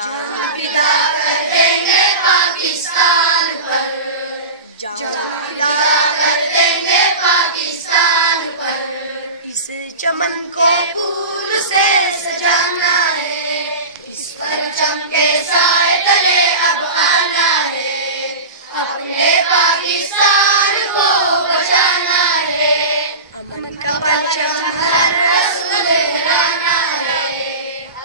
जान फिदा कर देंगे पाकिस्तान पर, जान फिदा कर देंगे पाकिस्तान पर। इस चमन को फूल से सजाना है, इस परचम के साए तले अब आना है, अपने पाकिस्तान को बचाना है। अमन का परचम हर रस्म लहराना है,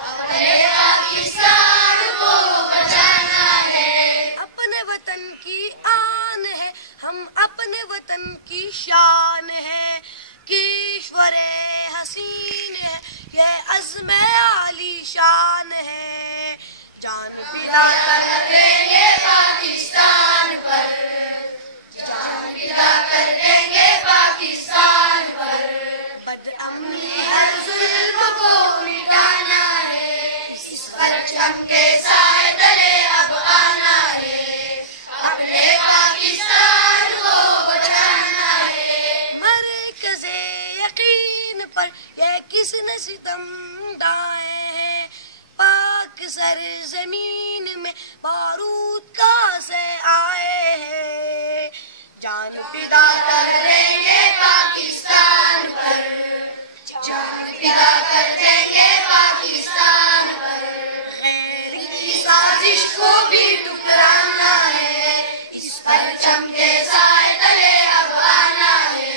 अपने पाकिस्तान को बचाना है। अपने वतन की आन है, हम अपने वतन की शान है, कि ईश्वरे हसीन है, यह अज़्मे आली शान है। जान फिदा कर देंगे पाकिस्तान पर, जान फिदा कर देंगे पाकिस्तान पर। बदअमनी हर जुल्म को मिटाना है, इस परचम के साए तले अब आना है, अपने पाकिस्तान को बचाना है। मरकज़े यकीन पर यह किसने सितम ढाए हैं, पाक सरज़मीन में बारूद कहाँ से आए हैं। जान फिदा कर देंगे पाकिस्तान पर, जान फिदा कर देंगे पाकिस्तान पर। खैर की साजिश को भी टुकराना है, इस परचम के साए तले अब आना है,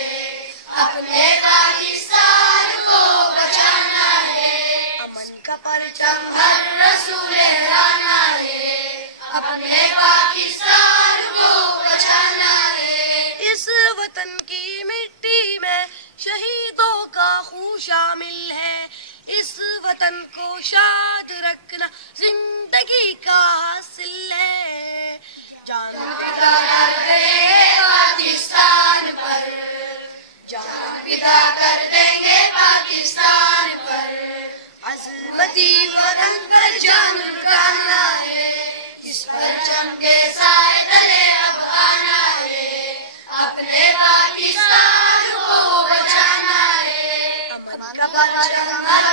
अपने पाकिस्तान को बचाना है। अमन का परचम हर रसूल लहराना है, अपने पाकिस्तान को बचाना है। इस वतन की मिट्टी में शहीदों का खून शामिल है, इस वतन को शाद रखना जिंदगी का हासिल है। जान फिदा कर देंगे पाकिस्तान पर, जान फिदा कर देंगे पाकिस्तान पर। अज़मती वतन पर जान लुटाना है, इस परचम के साए तले अब आना है, अपने पाकिस्तान को बचाना है। अमन का परचम हर